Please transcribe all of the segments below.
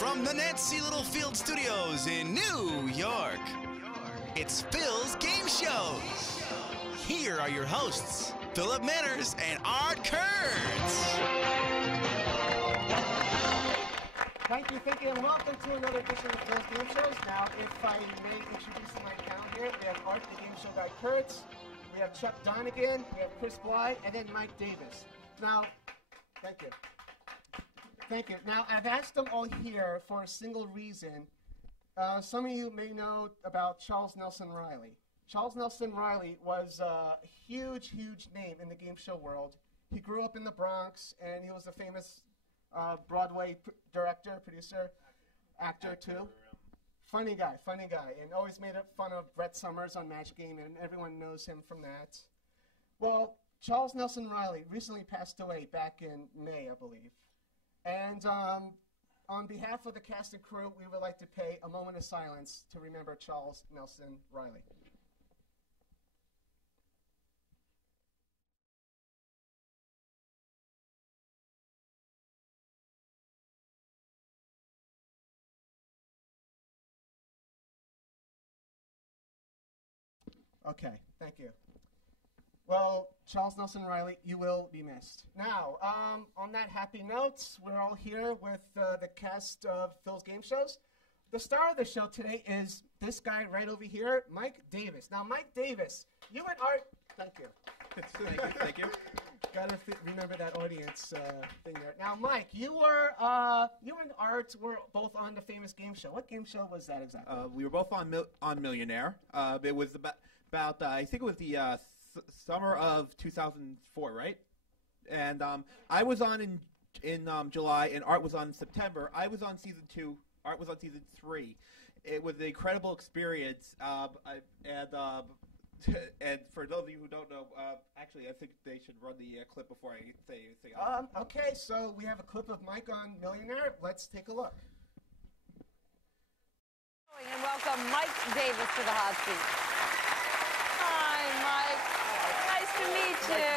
From the Nancy Littlefield Studios in New York, it's Phil's Game Show. Here are your hosts, Philip Manners and Art Kurtz. Thank you, and welcome to another edition of Phil's Game Shows. Now, if I may introduce my panel here, we have Art, the Game Show guy, Kurtz. We have Chuck Donegan, we have Chris Bly, and then Mike Davis. Now, thank you. Thank you. Now, I've asked them all here for a single reason. Some of you may know about Charles Nelson Reilly. Charles Nelson Reilly was a huge, huge name in the game show world. He grew up in the Bronx, and he was a famous Broadway director, producer, actor too. Funny guy, and always made fun of Brett Summers on Match Game, and everyone knows him from that. Well, Charles Nelson Reilly recently passed away back in May, I believe. And on behalf of the cast and crew, we would like to pay a moment of silence to remember Charles Nelson Reilly. Okay, thank you. Well, Charles Nelson Reilly, you will be missed. Now, on that happy note, we're all here with the cast of Phil's Game Shows. The star of the show today is this guy right over here, Mike Davis. Now, Mike Davis, you and Art, thank you. Thank you. Gotta remember that audience thing there. Now, Mike, you and Art were both on the famous game show. What game show was that exactly? We were both on Millionaire. It was about I think it was the summer of 2004, right? And I was on in July, and Art was on in September. I was on season 2. Art was on season 3. It was an incredible experience. And for those of you who don't know, actually, I think they should run the clip before I say anything else. Okay, so we have a clip of Mike on Millionaire. Let's take a look. And welcome Mike Davis to the hot seat. Hi, Mike. Nice to meet you.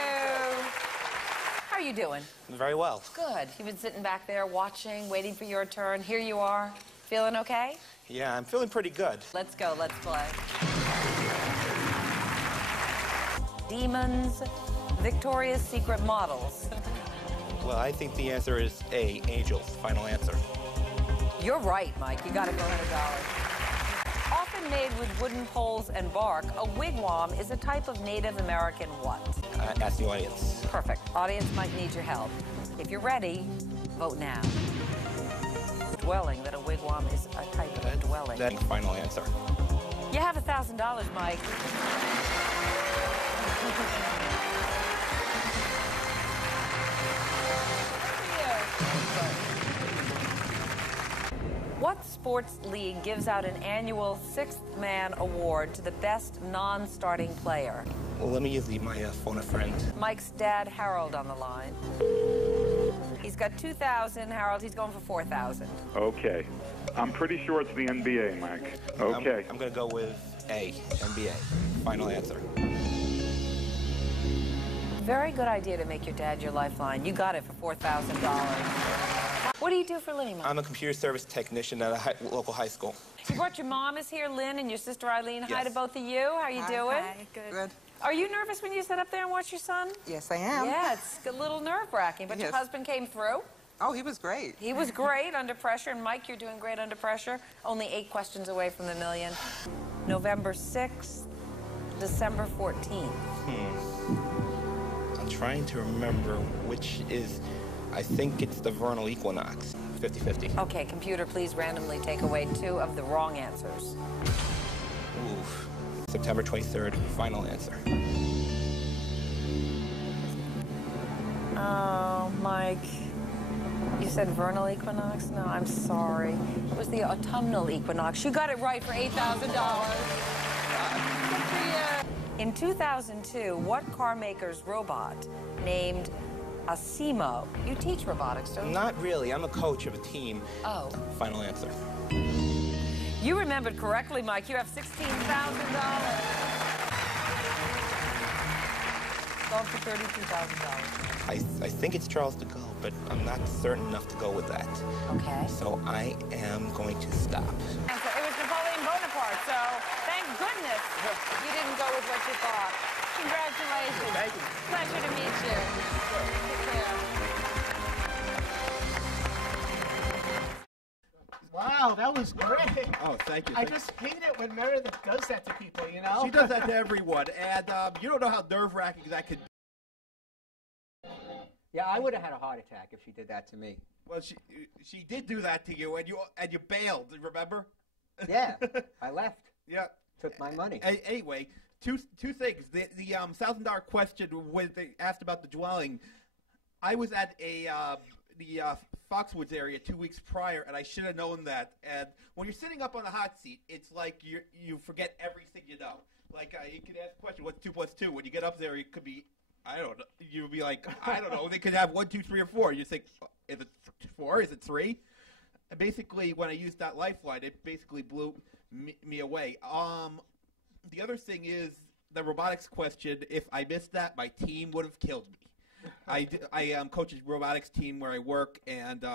How are you doing? Very well. Good. You've been sitting back there watching, waiting for your turn. Here you are. Feeling okay? Yeah, I'm feeling pretty good. Let's go. Let's play. Demons, Victoria's Secret models. Well, I think the answer is A, angels. Final answer. You're right, Mike. You got $1 million. Often made with wooden poles and bark, a wigwam is a type of Native American what? Ask the audience. Perfect. Audience might need your help. If you're ready, vote now. Dwelling, that a wigwam is a type of a dwelling. Then final answer. You have $1,000, Mike. What sports league gives out an annual sixth-man award to the best non-starting player? Well, let me use my phone a friend. Mike's dad, Harold, on the line. He's got 2,000, Harold. He's going for 4,000. Okay. I'm pretty sure it's the NBA, Mike. Okay. I'm going to go with A, NBA. Final answer. Very good idea to make your dad your lifeline. You got it for $4,000. What do you do for a living, Mike? I'm a computer service technician at a local high school. You brought your mom is here, Lynn, and your sister Eileen. Yes. Hi to both of you. How are you doing? Hi, good. Are you nervous when you sit up there and watch your son? Yes, I am. Yeah, it's a little nerve-wracking, but Yes. your husband came through. Oh, he was great. He was great under pressure, and Mike, you're doing great under pressure. Only 8 questions away from the million. November 6th, December 14th. I'm trying to remember which is, I think it's the vernal equinox. 50-50. Okay, computer, please randomly take away 2 of the wrong answers. Oof. September 23rd, final answer. Oh, Mike. You said vernal equinox? No, I'm sorry. It was the autumnal equinox. You got it right for $8,000. In 2002, what car maker's robot named Asimo? You teach robotics, don't you? Not really. I'm a coach of a team. Oh. Final answer. You remembered correctly, Mike. You have $16,000. Going for $32,000. I think it's Charles de Gaulle, but I'm not certain enough to go with that. Okay. So I am going to stop. And so it was Napoleon Bonaparte, so thank goodness you didn't go with what you thought. Congratulations. Thank you. Pleasure to meet you. Take care. Wow, that was great. Oh, thank you. I just hate it when Meredith does that to people, you know? She does that to everyone, and you don't know how nerve-wracking that could be. Yeah, I would have had a heart attack if she did that to me. Well, she did do that to you, and you bailed. Remember? Yeah, I left. Yeah. Took my money. Anyway, two things. The $1,000 question when they asked about the dwelling. I was at the Foxwoods area 2 weeks prior, and I should have known that. And when you're sitting up on the hot seat, it's like you forget everything you know. Like you can ask a question, what's 2 plus 2? When you get up there, it could be, I don't know. You'll be like, I don't know. They could have 1, 2, 3, or 4. You think, is it 4? Is it 3? And basically, when I used that lifeline, it basically blew me away. The other thing is the robotics question. If I missed that, my team would have killed me. I coach a robotics team where I work, and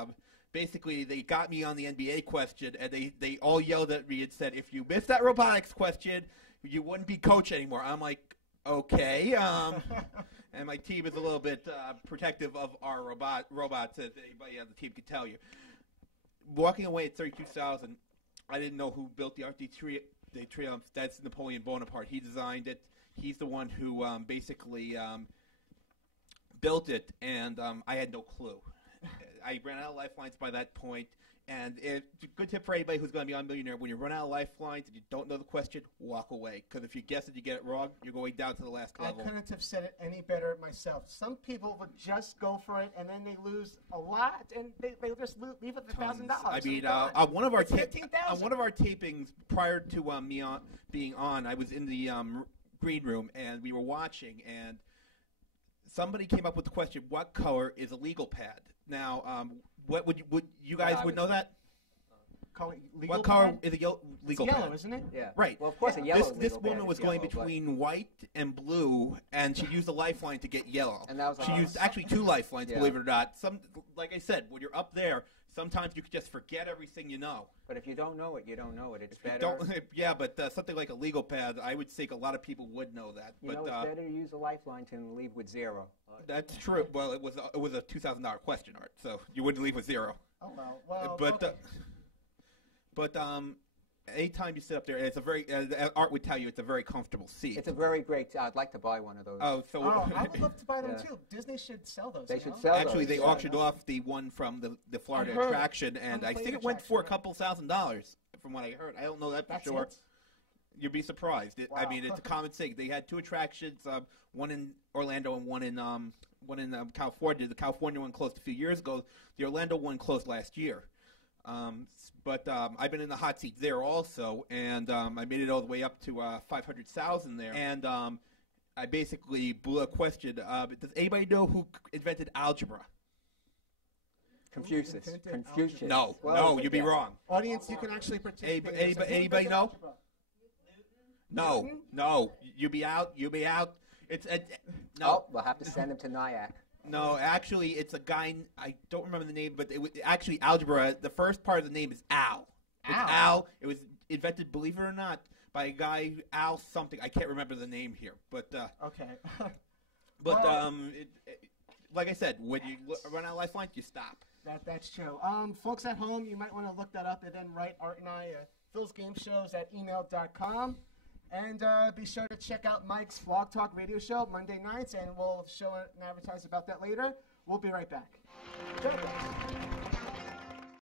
basically they got me on the NBA question, and they all yelled at me and said, if you missed that robotics question, you wouldn't be coach anymore. I'm like, okay. And my team is a little bit protective of our robots, as anybody on the team can tell you. Walking away at 32,000, I didn't know who built the Arc de Triomphe. That's Napoleon Bonaparte. He designed it. He's the one who basically built it, and I had no clue. I ran out of lifelines by that point, and it's a good tip for anybody who's going to be on Millionaire. When you run out of lifelines and you don't know the question, walk away, because if you guess it, you get it wrong, you're going down to the last level. I couldn't have said it any better myself. Some people would just go for it, and then they lose a lot, and they just leave it for $1,000. I mean, on one of our tapings prior to me being on, I was in the green room, and we were watching, and somebody came up with the question, what color is a legal pad? Now, what would you guys would know that? What color is a legal it's pad? yellow, isn't it? Yeah. Right. Well, of course, a yellow. This woman was going between white and blue, and she used a lifeline to get yellow. And that was she used actually 2 lifelines, Yeah. believe it or not. Like I said, when you're up there, sometimes you could just forget everything you know. But if you don't know it, you don't know it. It's If you better. yeah, but something like a legal pad, I would think a lot of people would know that. You know, it's better to use a lifeline than leave with 0. That's true. Well, it was a $2,000 question, Art, so you wouldn't leave with 0. Oh, well, But okay. anytime you sit up there, it's a very Art would tell you it's a very comfortable seat. It's a very great. I'd like to buy one of those. Oh, so I would love to buy them Yeah. too. Disney should sell those. They you should know? sell actually those. they auctioned off the one from the Florida I heard. attraction, and I From the think it Florida went for a attraction, couple $1,000s from what I heard. I don't know that for That's sure. it? You'd be surprised. I Wow. mean, it's a common thing. They had 2 attractions, one in Orlando and one in California. The California one closed a few years ago. The Orlando one closed last year. But I've been in the hot seat there also, and I made it all the way up to 500,000 there. And I basically blew a question. Does anybody know who invented algebra? Confucius. Invented Confucius. No, Well, no, you'd be yeah. wrong. Audience, you can actually participate. Anybody know? No, you'll be out. It's no. Oh, we'll have to send him to NIAC. No, actually, it's a guy. I don't remember the name, but actually algebra. The first part of the name is Al. It's Al. It was invented, believe it or not, by a guy Al something. I can't remember the name here, but Okay. like I said, when you run out of lifelines, you stop. That's true. Folks at home, you might want to look that up and then write Art and I philsgameshows@email.com. And be sure to check out Mike's Vlog Talk radio show Monday nights, and we'll show and advertise about that later. We'll be right back. Joe,